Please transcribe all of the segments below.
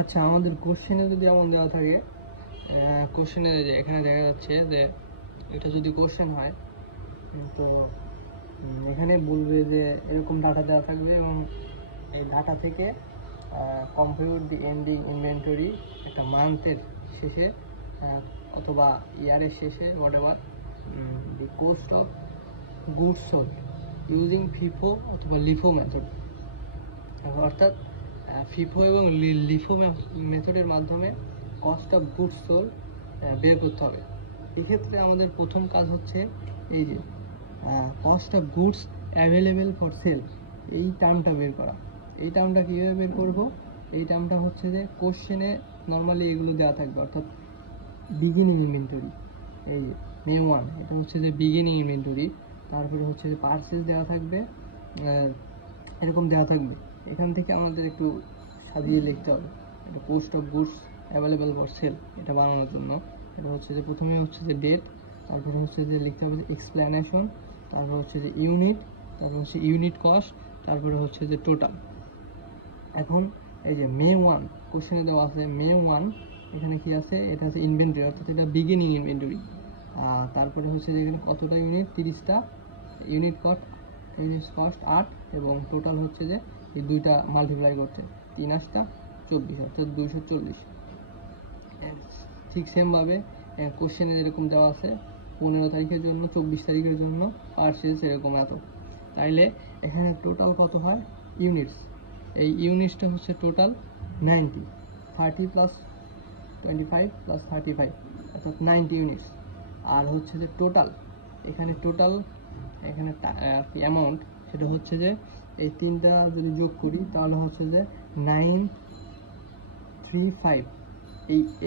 আচ্ছা, আমাদের কোশ্চেনে যদি এমন দেওয়া থাকে, কোশ্চেনে এখানে দেখা যাচ্ছে যে এটা যদি কোশ্চেন হয়, তো এখানে বলবে যে এরকম ডাটা দেওয়া থাকবে এবং এই ডাটা থেকে কম্পিউট দি এন্ডিং ইনভেন্টরি একটা মান্থের শেষে অথবা ইয়ারের শেষে whatever the cost of goods sold using FIFO অথবা লিফো মেথড। অর্থাৎ ফিফো এবং লিফো মেথডের মাধ্যমে কস্ট অফ গুডস সোল্ড বের করতে হবে। এক্ষেত্রে আমাদের প্রথম কাজ হচ্ছে এই যে cost of goods available for sell, এই টার্মটা বের করা। এই টার্মটা কীভাবে বের করব? এই টার্মটা হচ্ছে যে কোশ্চেনে নর্মালি এগুলো দেওয়া থাকবে, অর্থাৎ বিগিনিং ইনভেন্টরি, এই যে মে 1 এটা হচ্ছে যে বিগিনিং ইনভেন্টরি। তারপরে হচ্ছে যে পারচেজ দেওয়া থাকবে, এরকম দেওয়া থাকবে। এখান থেকে আমাদের একটু সাজিয়ে লিখতে হবে। এটা cost of goods available for sell এটা বানানোর জন্য এটা হচ্ছে যে প্রথমে হচ্ছে যে ডেট, তারপরে হচ্ছে যে লিখতে হবে যে এক্সপ্লেনেশন, তারপর হচ্ছে যে ইউনিট, তারপর হচ্ছে ইউনিট কস্ট, তারপরে হচ্ছে যে টোটাল। এখন এই যে মে 1 কোশ্চেনে দেওয়া আছে মে 1, এখানে কি আছে? এটা আছে ইনভেন্টরি, অর্থাৎ এটা বিগিনিং ইনভেন্টরি। তারপরে হচ্ছে যে এখানে কতটা ইউনিট? 30টা। ইউনিট কস্ট 8 এবং টোটাল হচ্ছে যে এই দুইটা মাল্টিপ্লাই করতে 3 8টা 24, অর্থাৎ 240। ঠিক সেমভাবে কোশ্চেনে যেরকম দেওয়া আছে 15 তারিখের জন্য, 24 তারিখের জন্য পারচেজ এরকম এত। তাইলে এখানে টোটাল কত হয়? ইউনিটস, এই ইউনিটসটা হচ্ছে টোটাল 90, 30 প্লাস 25 প্লাস 35 অর্থাৎ 90 ইউনিটস। আর হচ্ছে যে টোটাল, এখানে টোটাল এখানে অ্যামাউন্ট সেটা হচ্ছে যে এই তিনটা যদি যোগ করি তাহলে হচ্ছে যে 935।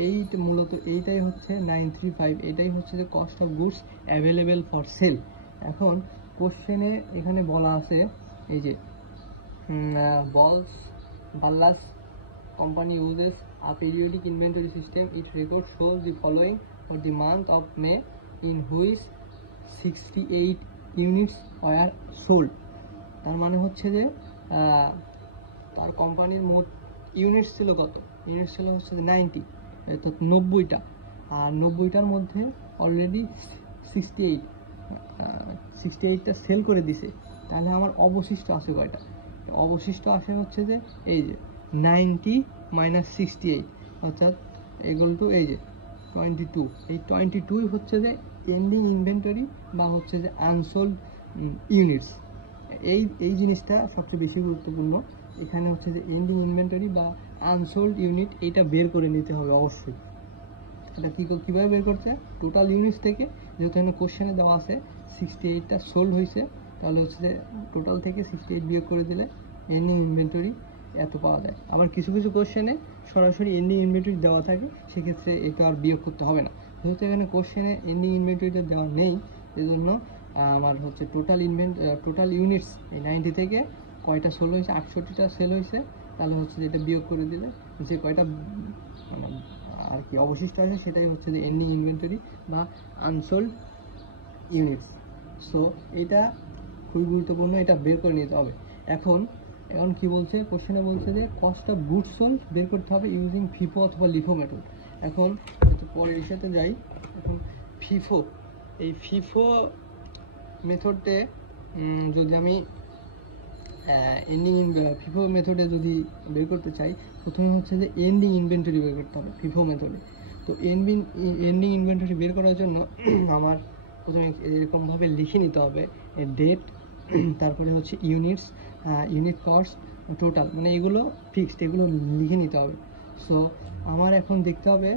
এইটা মূলত এইটাই হচ্ছে 935, এটাই হচ্ছে যে cost of goods available for sell. এখন কোশ্চেনে এখানে বলা আছে এই যে Ballas company uses a periodic inventory system. It record shows the following for the month of May, in which 68 units were sold. তার মানে হচ্ছে যে তার কোম্পানির মোট ইউনিটস ছিল কত? ইউনিটস ছিল হচ্ছে যে 90, অর্থাৎ 90টা। আর 90টার মধ্যে অলরেডি 68টা সেল করে দিছে। তাহলে আমার অবশিষ্ট আছে কয়টা? অবশিষ্ট আসে হচ্ছে যে এই যে 90 মাইনাস 68, অর্থাৎ এগুলো টু এই যে 22। এই 22ই হচ্ছে যে এন্ডিং ইনভেন্টরি বা হচ্ছে যে আনসোল্ড ইউনিটস। এই জিনিসটা সবচেয়ে বেশি গুরুত্বপূর্ণ। এখানে হচ্ছে যে এন্ডিং ইনভেন্টরি বা আনসোল্ড ইউনিট এইটা বের করে নিতে হবে অবশ্যই। এটা কীভাবে বের করছে? টোটাল ইউনিটস থেকে, যেহেতু এখানে কোশ্চেনে দেওয়া আছে 68টা সোল্ড হয়েছে, তাহলে হচ্ছে যে টোটাল থেকে 68 বিয়োগ করে দিলে এন্ডিং ইনভেন্টরি এত পাওয়া যায়। আবার কিছু কিছু কোশ্চেনে সরাসরি এন্ডিং ইনভেন্টরি দেওয়া থাকে, সেক্ষেত্রে এটা আর বিয়োগ করতে হবে না। যেহেতু এখানে কোশ্চেনে এন্ডিং ইনভেন্টরিটা দেওয়া নেই, এজন্য আমার হচ্ছে টোটাল ইউনিটস এই 90 থেকে কয়টা সোল হয়েছে? 68টা সেল হয়েছে। তাহলে হচ্ছে যে এটা বিয়োগ করে দিলে যে কয়টা মানে আর কি অবশিষ্ট আছে সেটাই হচ্ছে যে এন্ডিং ইনভেন্টরি বা আনসোল্ড ইউনিটস। সো এটা খুবই গুরুত্বপূর্ণ, এটা বের করে নিতে হবে। এখন কি বলছে? কোশ্চেনে বলছে যে কস্ট অফ গুডস সোল্ড বের করতে হবে ইউজিং ফিফো অথবা লিফো মেথড। এখন পরের ইস্যুতে যাই। এখন ফিফো, এই ফিফো মেথডে যদি আমি ফিফো মেথডে যদি বের করতে চাই, প্রথমে হচ্ছে যে এন্ডিং ইনভেন্টরি বের করতে হবে ফিফো মেথডে। তো এন্ডিং ইনভেন্টরি বের করার জন্য আমার প্রথমে এরকমভাবে লিখে নিতে হবে ডেট, তারপরে হচ্ছে ইউনিটস, ইউনিট কস্ট, টোটাল, মানে এগুলো ফিক্সড, এগুলো লিখে নিতে হবে। সো আমার এখন দেখতে হবে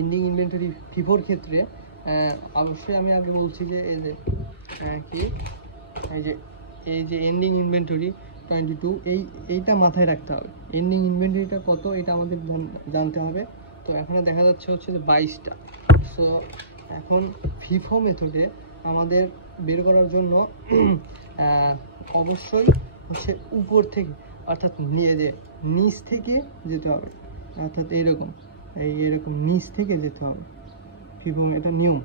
এন্ডিং ইনভেন্টরি ফিফোর ক্ষেত্রে অবশ্যই আমি আগে বলছি যে এই যে কি এই যে এন্ডিং ইনভেন্টরি 22, এইটা মাথায় রাখতে হবে। এন্ডিং ইনভেন্টরিটা কত এটা আমাদের জানতে হবে। তো এখানে দেখা যাচ্ছে হচ্ছে যে 22টা। সো এখন ফিফো মেথডে আমাদের বের করার জন্য অবশ্যই হচ্ছে উপর থেকে, অর্থাৎ নিচ থেকে যেতে হবে, অর্থাৎ এরকম নিচ থেকে যেতে হবে। ফিফো এটা নিয়ম,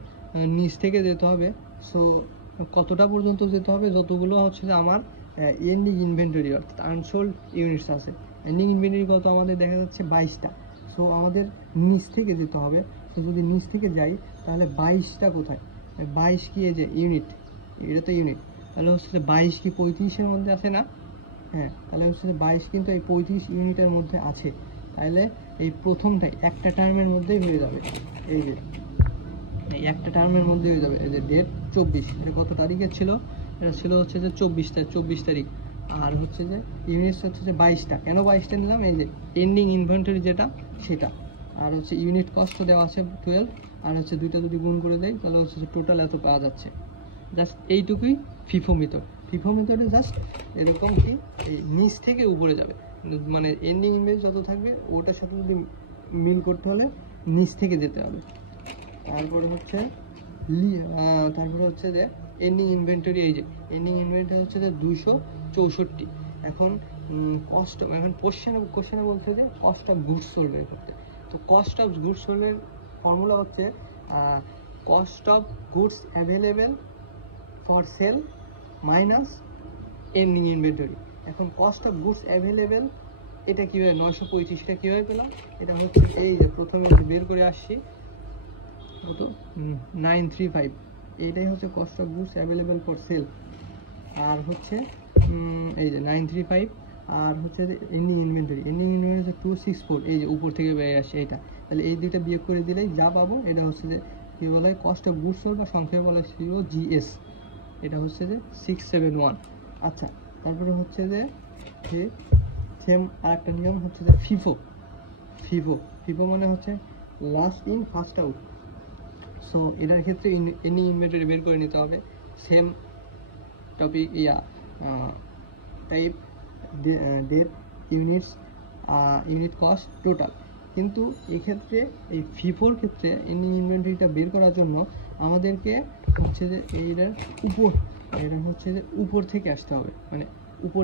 নিচ থেকে যেতে হবে। সো কতটা পর্যন্ত যেতে হবে? যতগুলো হচ্ছে যে আমার এন্ডিং ইনভেন্টরি অর্থাৎ আনসোল্ড ইউনিটস আছে। এন্ডিং ইনভেন্টরি কত আমাদের দেখা যাচ্ছে 22টা। সো আমাদের নিচ থেকে যেতে হবে। তো যদি নিচ থেকে যাই তাহলে 22টা কোথায়, 22 কি এই যে ইউনিট, এটা তো ইউনিট, তাহলে হচ্ছে যে 22 কি 35-এর মধ্যে আছে না? হ্যাঁ, তাহলে হচ্ছে যে 22 কিন্তু এই 35 ইউনিটের মধ্যে আছে। তাহলে এই প্রথমটাই একটা টার্মের মধ্যেই হয়ে যাবে। এই যে এই একটা টার্মের মধ্যে হয়ে যাবে। এই যে ডেট 24, এটা কত তারিখের ছিল? এটা ছিল হচ্ছে যে 24 তারিখ। আর হচ্ছে যে ইউনিটস হচ্ছে যে 22টা। কেন 22টা নিলাম? এই যে এন্ডিং ইনভেন্টরি যেটা সেটা। আর হচ্ছে ইউনিট কস্ট দেওয়া আছে 12, আর হচ্ছে দুইটা যদি গুণ করে দেয় তাহলে হচ্ছে যে টোটাল এত পাওয়া যাচ্ছে। জাস্ট এইটুকুই ফিফো মেথড। ফিফো মেথডে জাস্ট এরকম কি এই নিচ থেকে উপরে যাবে, মানে এন্ডিং ইনভেন্টরি যত থাকবে ওটার সাথে যদি মিল করতে হলে নিচ থেকে যেতে হবে। তারপরে হচ্ছে যে এন্ডিং ইনভেন্টরি, এই যে এন্ডিং ইনভেন্টরি হচ্ছে যে 264। এখন কোশ্চেনে বলছে যে কস্ট অফ গুডস সোল্ড বের করতে। তো কস্ট অফ গুডস সোল্ডের ফর্মুলা হচ্ছে cost of goods available for sell minus ending inventory. এখন কস্ট অফ গুডস অ্যাভেলেবেল এটা কীভাবে 925, এটা কীভাবে পেলাম? এটা হচ্ছে এই যে প্রথমে বের করে আসছি কত 935, এইটাই হচ্ছে cost of goods available for sale. আর হচ্ছে এই যে 935, আর হচ্ছে যে এন্ডিং ইনভেন্টরি হচ্ছে 264, এই যে উপর থেকে বেরিয়ে আসছে এটা। তাহলে এই দুইটা বিয়োগ করে দিলেই যা পাবো এটা হচ্ছে যে কী বলা হয় কস্ট অফ গুডস সোল্ড, বা সংক্ষেপে বলা ছিল জিএস। এটা হচ্ছে যে 671। আচ্ছা, তারপরে হচ্ছে যে সেম আরেকটা নিয়ম হচ্ছে যে ফিফো মানে হচ্ছে last in first out. So এটার ক্ষেত্রে এন্ডিং ইনভেন্টরি বের করে নিতে হবে। Same topic type date units unit cost total. কিন্তু এক্ষেত্রে এই ফিফোর ক্ষেত্রে এন্ডিং ইনভেন্টরিটা বের করার জন্য আমাদেরকে হচ্ছে যে এটা হচ্ছে যে উপর থেকে আসতে হবে, মানে উপর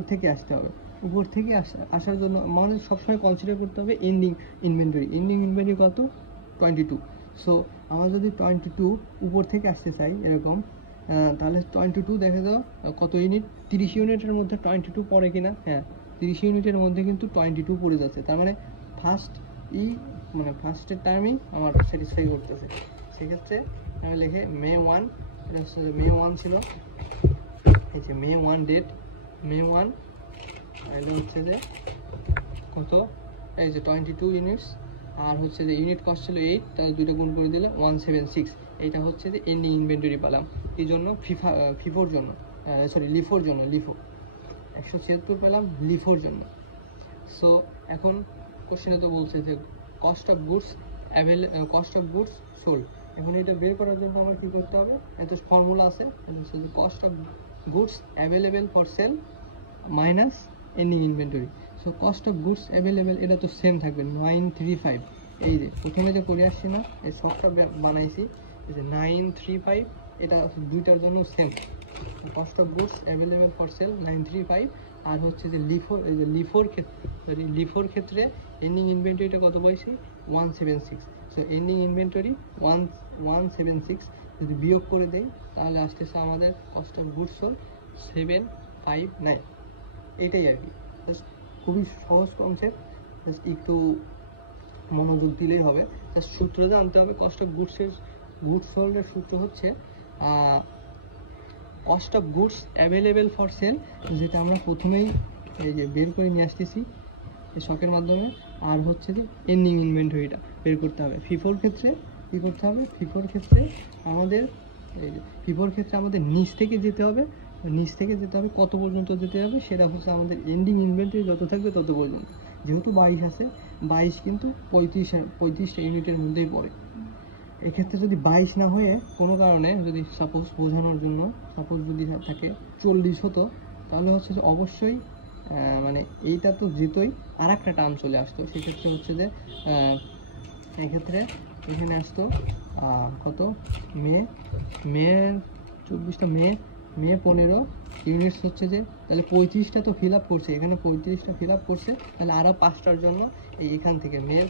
থেকে আসার জন্য আমাদের সবসময় কনসিডার করতে হবে এন্ডিং ইনভেন্টরি কত 22। সো আমরা যদি 22 উপর থেকে আসতে চাই এরকম, তাহলে 22 দেখা যাও কত ইউনিট, 30 ইউনিটের মধ্যে 22 পড়ে কিনা? হ্যাঁ, 30 ইউনিটের মধ্যে কিন্তু 22 পড়ে যাচ্ছে। তার মানে ফার্স্টের টার্মই আমার স্যাটিসফাই করতেছে। সেক্ষেত্রে আমি লিখে মে 1, এটা হচ্ছে মে 1 ছিল, এই যে মে 1 ডেট, মে 1, এটা হচ্ছে যে কত, এই যে 22 ইউনিটস, আর হচ্ছে যে ইউনিট কস্ট ছিল 8, তাহলে দুটো গুণ করে দিলে 176। এইটা হচ্ছে যে এন্ডিং ইনভেন্টরি পেলাম। এই জন্য লিফোর জন্য 176 পেলাম লিফোর জন্য। সো এখন কোশ্চেনে তো বলছে যে কস্ট অফ গুডস সোল্ড। এখন এটা বের করার জন্য আমার কী করতে হবে? এত ফর্মুলা আছে, cost of goods available for sell minus ending inventory. So cost of goods available এটা তো সেম থাকবে 935। এই যে প্রথমে যে করে আসছি না, এই সবটা বানাইছি, এই যে 935, এটা দুইটার জন্য same. Cost of goods available for sell 935, আর হচ্ছে যে লিফোর ক্ষেত্রে এন্ডিং ইনভেন্টরিটা কত পাইছি 176। সো এন্ডিং ইনভেন্টরি 176 যদি বিয়োগ করে দেই তাহলে আসতেছে আমাদের কস্ট অফ গুডস সোল্ড 759। এইটাই আর কি, জাস্ট খুবই সহজ কনসেপ্ট, জাস্ট একটু মনোযোগ দিলেই হবে। জাস্ট সূত্র জানতে হবে। কস্ট অফ গুডস সোল্ডের সূত্র হচ্ছে cost of goods available for sell, যেটা আমরা প্রথমেই এই যে বের করে নিয়ে আসতেছি এই শকের মাধ্যমে। আর হচ্ছে যে এন্ডিং ইনভেন্টরিটা বের করতে হবে। ফিফোর ক্ষেত্রে কী করতে হবে? ফিফোর ক্ষেত্রে আমাদের নিচ থেকে যেতে হবে। কত পর্যন্ত যেতে হবে সেটা হচ্ছে আমাদের এন্ডিং ইনভেন্টরি যত থাকবে তত পর্যন্ত। যেহেতু 22 আছে, 22 কিন্তু 35টা ইউনিটের মধ্যেই পড়ে। এক্ষেত্রে যদি 22 না হয়ে কোনো কারণে যদি সাপোজ বোঝানোর জন্য যদি থাকে 40 হতো, তাহলে হচ্ছে যে অবশ্যই মানে এইটা তো যেতই, আর একটা টার্ম চলে আসতো। সেক্ষেত্রে হচ্ছে যে এক্ষেত্রে এখানে আসতো কত মে 24টা মে 15 ইউনিটস হচ্ছে যে, তাহলে 35টা তো ফিল আপ করছে, এখানে 35টা ফিল আপ করছে, তাহলে আরও 5টার জন্য এখান থেকে মেয়ের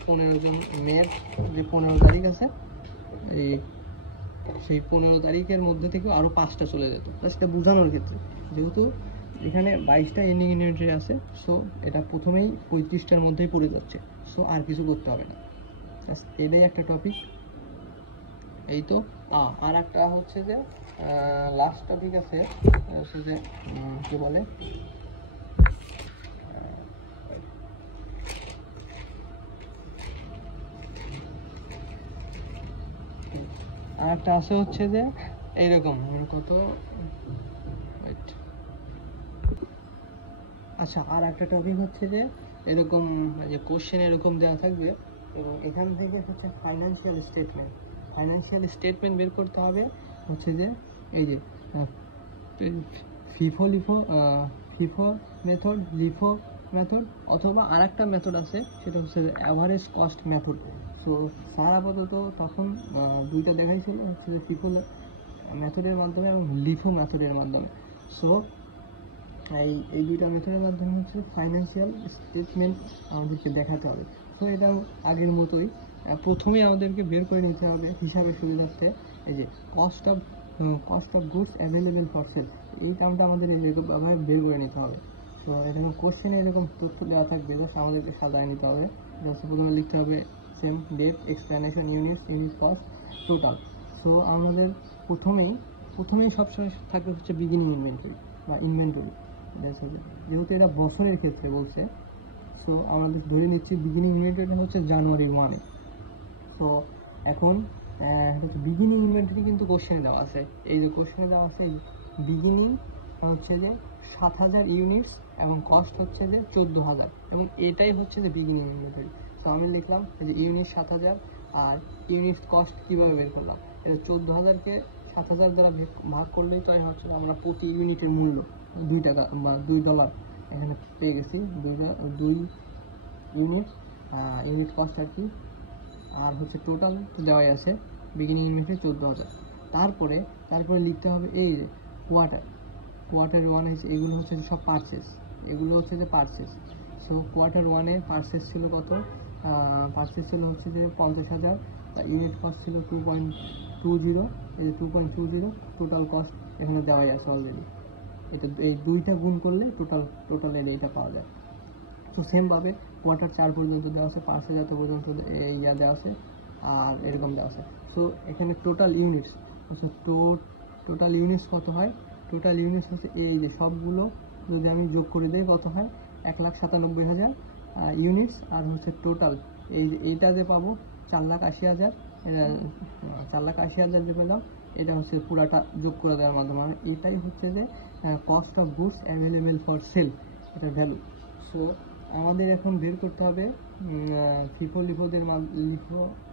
15 তারিখ আছে, সেই 15 তারিখের মধ্যে থেকে আরও 5টা চলে যেত। সেটা বোঝানোর ক্ষেত্রে, যেহেতু এখানে 22টা এন্ডিং ইনভেন্টরি আছে, সো এটা প্রথমেই 35টার মধ্যেই পড়ে যাচ্ছে, সো আর কিছু করতে হবে না। এটাই একটা টপিক। এই তো আর একটা হচ্ছে যে লাস্ট টপিক আছে, হচ্ছে যে কী বলে, আর একটা আছে হচ্ছে যে এইরকম কত, আচ্ছা আর একটা টপিক হচ্ছে যে এরকম যে কোশ্চেন এরকম দেওয়া থাকবে এবং এখান থেকে হচ্ছে ফাইন্যান্সিয়াল স্টেটমেন্ট বের করতে হবে। হচ্ছে যে এই যে ফিফো মেথড, লিফো মেথড, অথবা আর একটা মেথড আছে সেটা হচ্ছে average cost method. So sir আপাতত তখন দুইটা দেখাইছিল, হচ্ছে যে ফিফো মেথডের মাধ্যমে এবং লিফো মেথডের মাধ্যমে। সো এই দুইটা মেথডের মাধ্যমে হচ্ছে ফাইন্যান্সিয়াল স্টেটমেন্ট আমাদেরকে দেখাতে হবে। সো এটা আগের মতোই, প্রথমেই আমাদেরকে বের করে নিতে হবে হিসাবের সুবিধার্থে এই যে cost of goods available for sell, এই টার্মটা আমাদের এইভাবে বের করে নিতে হবে। সো এরকম কোশ্চেনে এরকম তথ্য দেওয়া থাকবে, এবার আমাদেরকে সাজায় নিতে হবে। প্রথমে লিখতে হবে same date, explanation, unit cost, total. So আমাদের প্রথমেই সবসময় থাকবে হচ্ছে বিগিনিং ইনভেন্টরি বা ইনভেন্টরি, যেহেতু এটা বছরের ক্ষেত্রে বলছে। সো আমাদের ধরে নিচ্ছি বিগিনিং ইনভেন্টরিটা হচ্ছে জানুয়ারি 1-এ। সো এখন বিগিনিং ইনভেন্টরি কিন্তু কোশ্চেনে দেওয়া আছে, এই যে কোশ্চেনে দেওয়া আছে বিগিনিং হচ্ছে যে 7000 ইউনিটস এবং কস্ট হচ্ছে যে 14000, এবং এটাই হচ্ছে যে বিগিনিং ইনভেন্টরি। সো আমি লিখলাম যে ইউনিট 7000 আর ইউনিট কস্ট কীভাবে বের করলাম, এটা 14000কে 7000 দ্বারা ভাগ করলেই তো হচ্ছে আমরা প্রতি ইউনিটের মূল্য $2 বা $2 এখানে পেয়ে গেছি, 2 ইউনিট কস্ট আর কি। আর হচ্ছে টোটাল দেওয়াই আছে বিগিনিং ইনভেন্টরি 14000। তারপরে লিখতে হবে এই যে কোয়ার্টার 1 হচ্ছে, এগুলো হচ্ছে সব পারচেস, এগুলো হচ্ছে যে পারচেস। সো কোয়ার্টার 1-এ পারচেস ছিল কত, পারচেস ছিল হচ্ছে যে 50000, ইউনিট কস্ট ছিল 2.20, এই যে 2.20, টোটাল কস্ট এখানে দেওয়াই আছে অলরেডি। এটা এই দুইটা গুণ করলে টোটালের এইটা পাওয়া যায়। সো সেমভাবে কোয়ার্টার 4 পর্যন্ত দেওয়া আছে, 5000 পর্যন্ত দেওয়া আছে, আর এরকম দেওয়া আছে। সো এখানে টোটাল ইউনিটস কত হয়, টোটাল ইউনিটস হচ্ছে এই যে সবগুলো যদি আমি যোগ করে দিই কত হয়, 1,97,000 ইউনিটস। আর হচ্ছে টোটাল এইটা যে পাবো 4,80,000, 4,80,000 যে পেলাম, এটা হচ্ছে পুরাটা যোগ করে দেওয়ার মাধ্যমে, এটাই হচ্ছে যে cost of goods available for sell, এটার ভ্যালু। সো আমাদের এখন বের করতে হবে লিফো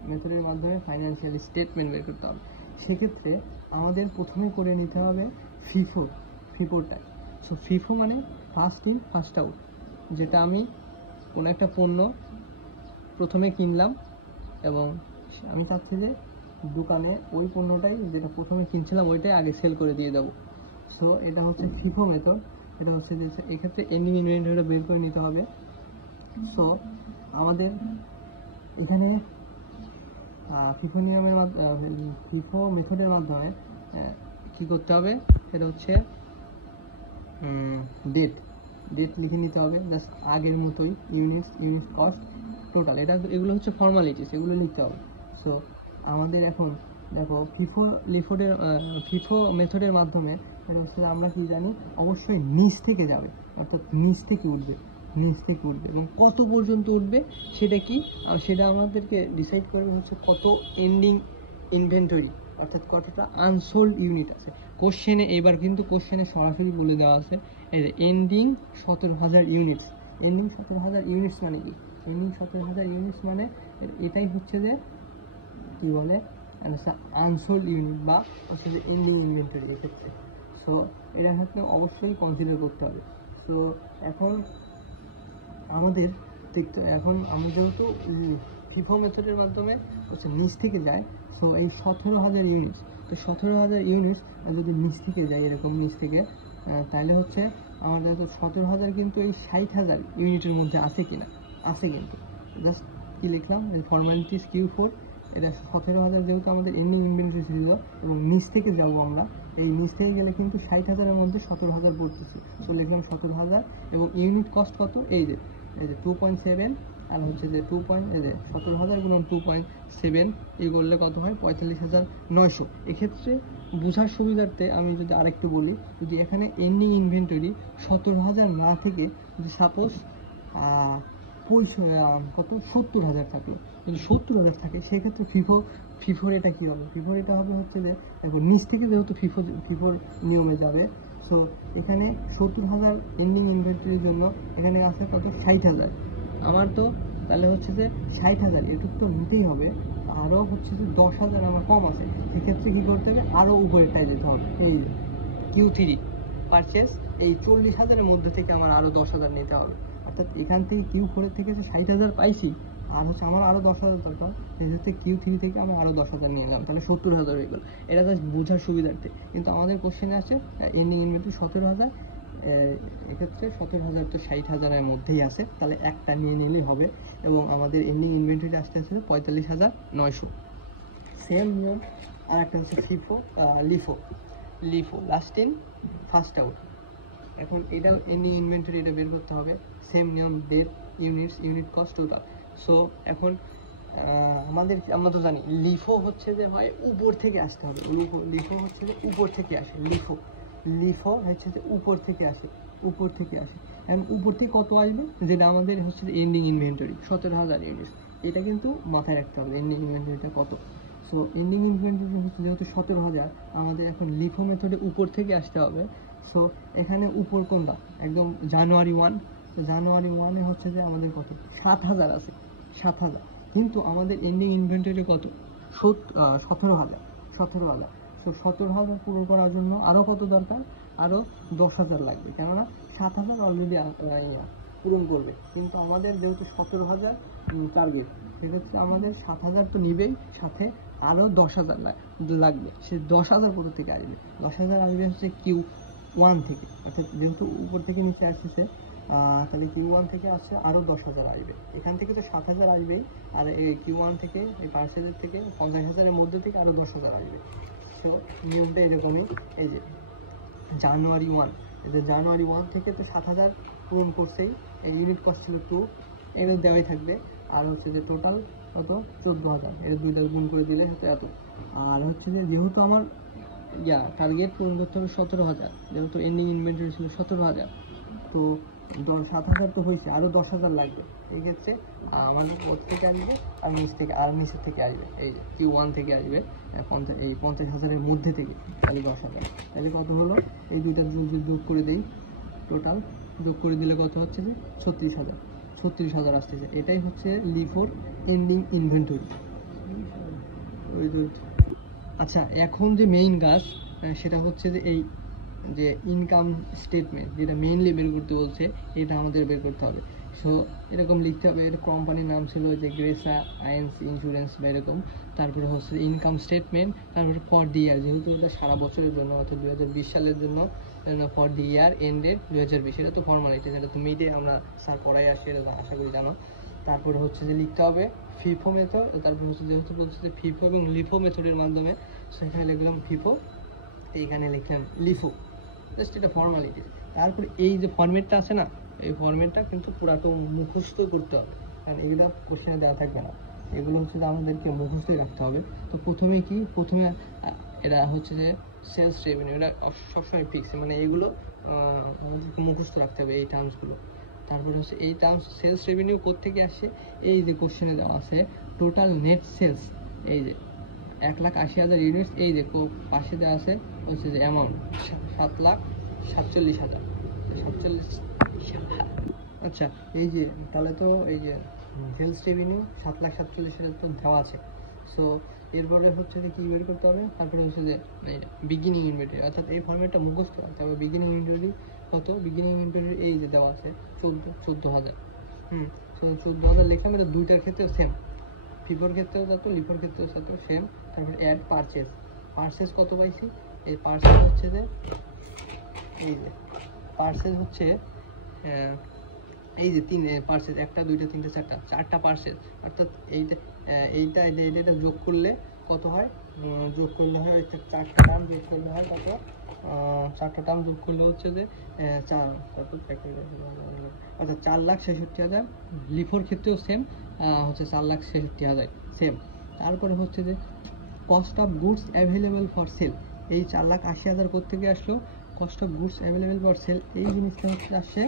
মেথডের মাধ্যমে ফাইন্যান্সিয়াল স্টেটমেন্ট বের করতে হবে। সেক্ষেত্রে আমাদের প্রথমে করে নিতে হবে ফিফোটা। সো ফিফো মানে ফার্স্ট ইন ফার্স্ট আউট, যেটা আমি কোনো একটা পণ্য প্রথমে কিনলাম এবং আমি চাচ্ছি যে দোকানে ওই পণ্যটাই যেটা প্রথমে কিনছিলাম ওইটাই আগে সেল করে দিয়ে দেবো। সো এটা হচ্ছে ফিফো মেথড। এটা হচ্ছে যে এক্ষেত্রে এন্ডিং ইনভেন্টরিটা বের করে নিতে হবে। সো আমাদের এখানে ফিফো মেথডের মাধ্যমে কি করতে হবে, সেটা হচ্ছে ডেট লিখে নিতে হবে, জাস্ট আগের মতোই, ইউনিট কস্ট, টোটাল, এগুলো হচ্ছে ফর্মালিটিস, এগুলো লিখতে হবে। সো আমাদের এখন দেখো ফিফো মেথডের মাধ্যমে এটা হচ্ছে আমরা কি জানি, অবশ্যই নিচ থেকে যাবে, অর্থাৎ নিচ থেকে উঠবে এবং কত পর্যন্ত উঠবে সেটা আমাদেরকে ডিসাইড করবে হচ্ছে কত এন্ডিং ইনভেন্টরি, অর্থাৎ কতটা আনসোল্ড ইউনিট আছে। কোশ্চেনে সরাসরি বলে দেওয়া আছে এন্ডিং 17,000 ইউনিটস। এন্ডিং 17,000 ইউনিটস মানে কি, এন্ডিং 17,000 ইউনিটস মানে এটাই হচ্ছে যে কী বলে আনসোল্ড ইউনিট বা হচ্ছে যে এন্ডিং ইনভেন্টরি এক্ষেত্রে। সো এটা হচ্ছে অবশ্যই কনসিডার করতে হবে। সো এখন আমি যেহেতু ফিফো মেথডের মাধ্যমে হচ্ছে নিচ থেকে যায়, সো এই 17,000 ইউনিটস, তো 17,000 ইউনিটস যদি নিচ থেকে যায় এরকম নিচ থেকে, তাহলে হচ্ছে আমাদের তো 17,000 কিন্তু এই 60,000 ইউনিটের মধ্যে আছে কিনা, আছে কিন্তু। জাস্ট কি লিখলাম, ফর্মালিটিস Q4, এটা 17,000 যেহেতু আমাদের এন্ডিং ইনভেন্টরি ছিল এবং নিচ থেকে যাব আমরা, এই নিচ থেকে গেলে কিন্তু 60,000-এর মধ্যে 17,000 পড়তেছে। সো লিখলাম 17,000 এবং ইউনিট কস্ট কত, এই যে 2.7 আর হচ্ছে যে 17,000 গুণন 2.7 এই করলে কত হয় 45,900। এক্ষেত্রে বোঝার সুবিধার্থে আমি যদি আরেকটু বলি, যদি এখানে এন্ডিং ইনভেন্টরি 17,000 না থেকে যদি সাপোজ কত 70,000 থাকলো, যদি 70,000 থাকে সেক্ষেত্রে ফিফোর এটা কী হবে, ফিফোর এটা হবে হচ্ছে যে দেখো নিচ থেকে যেহেতু ফিফোর নিয়মে যাবে। সো এখানে 70,000 এন্ডিং ইনভেন্টরির জন্য এখানে আছে কত 60,000। আমার তো তাহলে হচ্ছে যে 60,000 এটুকু তো নিতেই হবে, আরও হচ্ছে যে 10,000 আমার কম আছে। সেক্ষেত্রে কী করতে হবে, আরও উপরেরটায় যেতে হবে। এই Q3 পারচেস এই 40,000-এর মধ্যে থেকে আমার আরও 10,000 নিতে হবে। অর্থাৎ এখান থেকে Q4 থেকে যে 60,000 পাইছি, আর হচ্ছে আমার আরও 10,000 দরকার, সেক্ষেত্রে Q3 থেকে আমি আরও 10,000 নিয়ে নিলাম, তাহলে 70,000 হয়ে গেল। এটা জাস্ট বোঝার সুবিধার্থে। কিন্তু আমাদের কোশ্চেনে আছে এন্ডিং ইনভেন্টরি 17,000, এক্ষেত্রে 17,000 তো 60,000-এর মধ্যেই আছে, তাহলে একটা নিয়ে নিলেই হবে। এবং আমাদের এন্ডিং ইনভেন্টরি আসতে আসলে 45,900। সেম নিয়ম আর একটা হচ্ছে LIFO last in first out. এখন এটা এন্ডিং ইনভেন্টরি এটা বের করতে হবে, সেম নিয়ম date unit cost total. So এখন আমরা তো জানি লিফো হচ্ছে যে হয় উপর থেকে আসতে হবে, লিফো হচ্ছে যে উপর থেকে আসে, লিফো হচ্ছে যে উপর থেকে আসে। এখন উপর থেকে কত আসবে, যেটা আমাদের হচ্ছে যে এন্ডিং ইনভেন্টরি 17,000 ইউনিট, এটা কিন্তু মাথায় রাখতে হবে এন্ডিং ইনভেন্টরিটা কত। সো এন্ডিং ইনভেন্টরি হচ্ছে যেহেতু 17,000, আমাদের এখন লিফো মেথডে উপর থেকে আসতে হবে। সো এখানে উপর কোনটা, একদম জানুয়ারি 1। তো জানুয়ারি 1-এ হচ্ছে যে আমাদের কত 7,000 আছে, 7,000, কিন্তু আমাদের এন্ডিং ইনভেন্টরি কত 17,000। সো 17,000 পূরণ করার জন্য আরও কত দরকার, আরও 10,000 লাগবে, কেননা 7,000 অলরেডি পূরণ করবে। কিন্তু আমাদের যেহেতু 17,000 টার্গেট, সেক্ষেত্রে আমাদের 7,000 তো নিবেই, সাথে আরও 10,000 লাগবে। সে 10,000 কোথা থেকে আসবে, 10,000 আসবে হচ্ছে Q1 থেকে, অর্থাৎ যেহেতু উপর থেকে নিচে আসতেছে, তাহলে Q1 থেকে আসছে আরও 10,000 আসবে। এখান থেকে তো 7,000 আসবেই, আর এই Q1 থেকে এই পার্সেলের থেকে 50,000-এর মধ্যে থেকে আরও 10,000 আসবে। সো নিয়মটা এরকমই, এই যে জানুয়ারি 1, জানুয়ারি 1 থেকে তো 7,000 পূরণ করছেই, এই ইউনিট কস্ট ছিল 2, এটা দেওয়াই থাকবে। আর হচ্ছে যে টোটাল কত 14,000, এটা দুইটা গুণ করে দিলে হয়তো এত। আর হচ্ছে যে যেহেতু আমার টার্গেট পূরণ করতে হবে 17,000, যেহেতু এন্ডিং ইনভেন্টরি ছিল 17,000, তো 7,000 তো হয়েছে, আরও 10,000 লাগবে। এই ক্ষেত্রে আমাদের পথ থেকে আসবে আর নিচের থেকে আসবে, এই Q1 থেকে আসবে 50,000-এর মধ্যে থেকে, তাহলে 10,000। তাহলে কত হলো, এই দুইটা যোগ করে দেই, টোটাল যোগ করে দিলে কত হচ্ছে যে 36,000 আসতেছে। এটাই হচ্ছে লিফোর এন্ডিং ইনভেন্টরি। আচ্ছা, এখন যে মেইন কাজ সেটা হচ্ছে যে এই যে ইনকাম স্টেটমেন্ট, যেটা মেইনলি বের করতে বলছে, এটা আমাদের বের করতে হবে। সো এরকম লিখতে হবে, এটা কোম্পানির নাম ছিল যে গ্রেসা আইএনসি ইন্স্যুরেন্স বা এরকম। তারপরে হচ্ছে ইনকাম স্টেটমেন্ট, তারপরে ফর দি ইয়ার, যেহেতু এটা সারা বছরের জন্য, অর্থাৎ 2020 সালের জন্য, ফর দি ইয়ার এন্ডেড 2020, এটা তো ফর্মালিটি, যেটা তো মিডে আমরা স্যার পড়াই আসি, এটা আশা করি জানো। তারপরে হচ্ছে যে লিখতে হবে ফিফো মেথড, তারপরে হচ্ছে যেহেতু বলছে যে ফিফো এবং লিফো মেথডের মাধ্যমে, সেখানে লিখলাম ফিফো, এইখানে লিখলাম লিফো, জাস্ট এটা ফর্মালিটি। তারপরে এই যে ফর্মেটটা আছে না, এই ফর্মেটটা কিন্তু পুরাটা মুখস্থ করতে হবে, কারণ এগুলো কোশ্চেনে দেওয়া থাকবে না, এগুলো হচ্ছে যে আমাদেরকে মুখস্থই রাখতে হবে। তো প্রথমে এটা হচ্ছে যে সেলস রেভিনিউ, এটা সবসময় ফিক্স, মানে এগুলো আমাদেরকে মুখস্থ রাখতে হবে এই টার্মসগুলো। তারপরে হচ্ছে এই টার্মস সেলস রেভিনিউ কোত্থেকে আসে, এই যে কোশ্চেনে দেওয়া আছে টোটাল নেট সেলস, এই যে 1,80,000 ইউনিটস, এই যে পাশে দেওয়া আছে হচ্ছে যে অ্যামাউন্ট 7,47,000। আচ্ছা, এই যে তাহলে তো এই যে সেলস রেভিনিউ 7,47,000 তো দেওয়া আছে। সো এরপরে হচ্ছে যে কী বের করতে হবে, তারপরে হচ্ছে যে বিগিনিং ইনভেন্টরি, অর্থাৎ এই ফর্মেটটা মুখস্থ রাখতে হবে। বিগিনিং ইনভেন্টরি কত, বিগিনিং ইনভেন্টরি এই যে দেওয়া আছে 14,000। সো 14,000 লিখলাম, এটা দুইটার ক্ষেত্রেও সেম, ফিফোর ক্ষেত্রেও যত, লিফোর ক্ষেত্রেও তত সেম। তারপরে অ্যাড পারচেস কত পাইছি, এই পারচেস হচ্ছে যে এই যে পারচেস হচ্ছে এই যে পারচেস 1, 2, 3, 4, 4টা পারচেস, অর্থাৎ এইটা যোগ করলে কত হয়, যোগ করলে হয় চারটা টার্ম যোগ করলে হয় কত, চারটা টার্ম যোগ করলে হচ্ছে যে কত, অর্থাৎ 4,66,000। লিফোর ক্ষেত্রেও সেম, হচ্ছে 4,66,000 সেম। তারপরে হচ্ছে যে cost of goods available for sell, এই 4,80,000 কোত্থেকে আসলো, cost of goods available for sell এই জিনিসটা হচ্ছে আসছে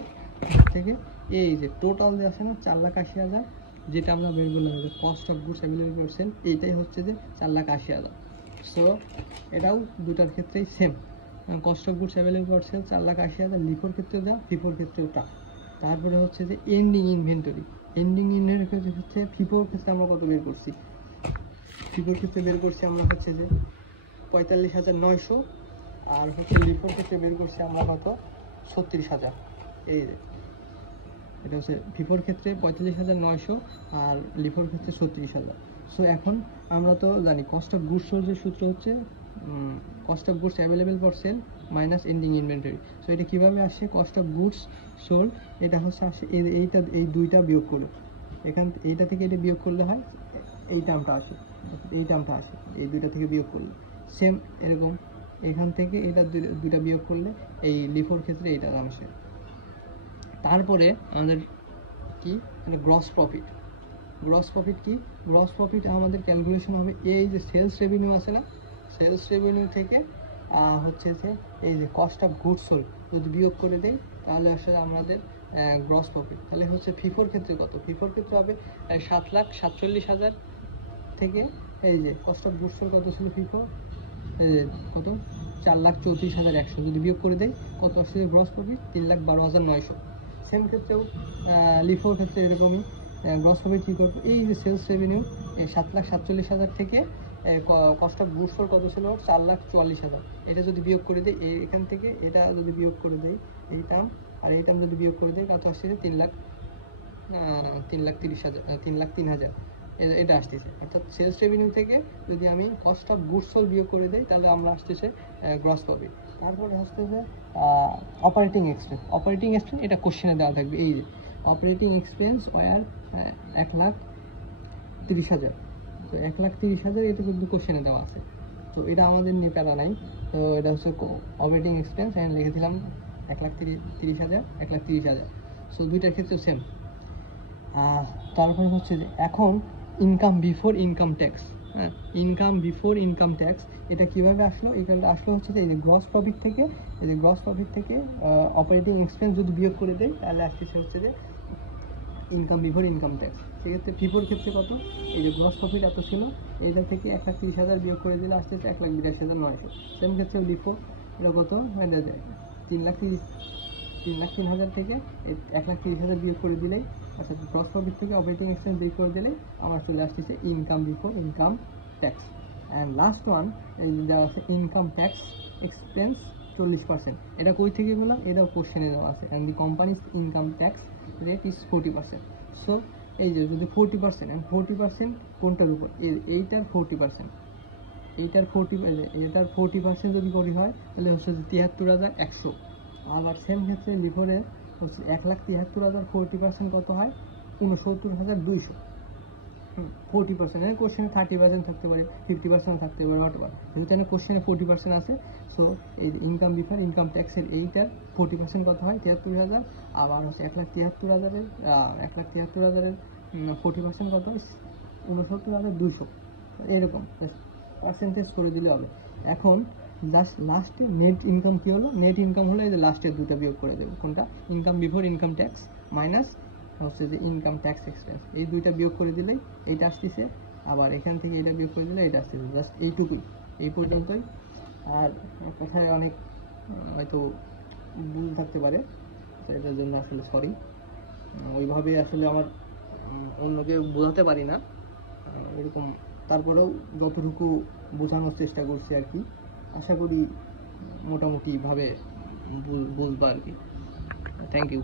থেকে, এই যে টোটাল যে আছে না 4,80,000, যেটা আমরা বের করলাম যে cost of goods available for sell, এইটাই হচ্ছে যে 4,80,000। সো এটাও দুটার ক্ষেত্রেই same, cost of goods available for sell 4,80,000, লিফোর ক্ষেত্রেও যা, ফিফোর ক্ষেত্রেও তা। তারপরে হচ্ছে যে এন্ডিং ইনভেন্টরি, এন্ডিং ইনভেন্টরি হচ্ছে ফিফোর ক্ষেত্রে আমরা কত বের করছি, ফিফোর ক্ষেত্রে বের করছি আমরা হচ্ছে যে 45,900, আর হচ্ছে লিফোর ক্ষেত্রে বের করছি আমরা কত 36,000। এই যে এটা হচ্ছে ফিফোর ক্ষেত্রে 45,900 আর লিফোর ক্ষেত্রে 36,000। সো এখন আমরা তো জানি কস্ট অফ গুডস সোল্ড এর সূত্র হচ্ছে cost of goods available for sell minus ending inventory. So এটা কীভাবে আসে, কস্ট অফ গুডস সোল্ড এটা হচ্ছে আসে এই দুইটা বিয়োগ করে, এইটা থেকে এটা বিয়োগ করলে হয় এই টার্মটা আসে, এই দুইটা থেকে বিয়োগ করলে সেম এরকম, এখান থেকে এটা দুইটা বিয়োগ করলে এই লিফোর ক্ষেত্রে এইটা আসে। তারপরে আমাদের কি গ্রস প্রফিট, কি গ্রস প্রফিট আমাদের ক্যালকুলেশন হবে এই যে সেলস রেভিনিউ আছে না, সেলস রেভিনিউ থেকে হচ্ছে যে এই যে কস্ট অফ গুডস সোল্ড যদি বিয়োগ করে দেই তাহলে আসলে আমাদের গ্রস প্রফিট। তাহলে হচ্ছে ফিফোর ক্ষেত্রে কত, ফিফোর ক্ষেত্রে হবে 7,47,000 থেকে এই যে কস্ট অফ গুডস সোল্ড কত ছিল ফিফোর, কত 4,34,100 যদি বিয়োগ করে দেয় কত আসছে গ্রস প্রফিট 3,12,900। সেম ক্ষেত্রেও লিফোর ক্ষেত্রে এরকমই গ্রস প্রফিট কী করবো, এই যে সেলস রেভিনিউ 7,47,000 থেকে কস্ট অফ গুডস সোল্ড কত ছিল 4,44,000, এটা যদি বিয়োগ করে দেয় এখান থেকে এটা যদি বিয়োগ করে দেয় এই টার্ম আর এই টার্ম যদি বিয়োগ করে দেয় কত আসছে 3,03,000 এটা আসতেছে। অর্থাৎ সেলস রেভিনিউ থেকে যদি আমি কস্ট অফ গুডস সোল্ড বিয়োগ করে দিই তাহলে আমরা আসতেছে গ্রস প্রফিট। তারপরে আসতেছে অপারেটিং এক্সপেন্স, এটা কোশ্চেনে দেওয়া থাকবে, এই যে অপারেটিং এক্সপেন্স ওয়ার 1,30,000, তো 1,30,000 এটা কিন্তু কোশ্চেনে দেওয়া আছে, তো এটা আমাদের নিয়ে প্যারা নাই। তো এটা হচ্ছে অপারেটিং এক্সপেন্স আমি লিখেছিলাম 1,30,000, সো দুইটার ক্ষেত্রে সেম। তারপরে হচ্ছে যে এখন ইনকাম বিফোর ইনকাম ট্যাক্স, হ্যাঁ ইনকাম বিফোর ইনকাম ট্যাক্স এটা কীভাবে আসলো, এখানে আসলো হচ্ছে যে এই যে গ্রস প্রফিট থেকে অপারেটিং এক্সপেন্স যদি বিয়োগ করে দেয় তাহলে আসতেছে হচ্ছে যে ইনকাম বিফোর ইনকাম ট্যাক্স। সেক্ষেত্রে ফিফোর ক্ষেত্রে কত, এই যে গ্রস প্রফিট এত ছিল এইটা থেকে 1,30,000 বিয়োগ করে দিলে আসতেছে 1,82,900। সেম ক্ষেত্রে লিফো এটা কত 3,03,000 থেকে 1,30,000 বিয়োগ করে দিলেই, অর্থাৎ গ্রস প্রফিট থেকে অপারেটিং এক্সপেন্স বিয়োগ করে দিলেই আমার চলে আসতেছে income before income tax. And last one এই দেওয়া আছে ইনকাম ট্যাক্স এক্সপেন্স 40%, এটা কই থেকে বললাম, এটাও কোশ্চেনে দেওয়া আছে। And the companies income tax rate is 40%। So এই যে যদি 40% অ্যান্ড 40% কোনটার উপর, এইটার 40%, এটার 40% যদি করি হয় তাহলে হচ্ছে 73,100। আবার সেম ক্ষেত্রে লিফোরে হচ্ছে 1,73,000 40% কত হয় 69,200। 40%, কোশ্চেনে 30% থাকতে পারে, 50% থাকতে পারে, হোয়াটএভার, যেহেতু এখানে কোশ্চেনে 40% আছে। সো এই ইনকাম বিফোর ইনকাম ট্যাক্সের এইটার 40% কত হয় 73,000, আবার হচ্ছে 1,73,000-এর 40% কত হয় 69,200, এরকম পার্সেন্টেজ করে দিলে হবে। এখন জাস্ট লাস্টে নেট ইনকাম কী হলো, নেট ইনকাম হলো এই যে লাস্টের দুটো বিয়োগ করে দেবো, কোনটা income before income tax minus হচ্ছে যে ইনকাম ট্যাক্স এক্সপেন্স, এই দুইটা বিয়োগ করে দিলেই এইটা আসতেছে, আবার এখান থেকে এটা বিয়োগ করে দিলে এটা আসতেছে। জাস্ট এইটুকুই, এই পর্যন্তই। আর কোথায় অনেক হয়তো ভুল থাকতে পারে, এটার জন্য আসলে সরি, ওইভাবে আসলে আমার অন্যকে বোঝাতে পারি না এরকম, তারপরেও যতটুকু বোঝানোর চেষ্টা করছি আর কি, আশা করি মোটামুটিভাবে বুঝবা আর কি। Thank you.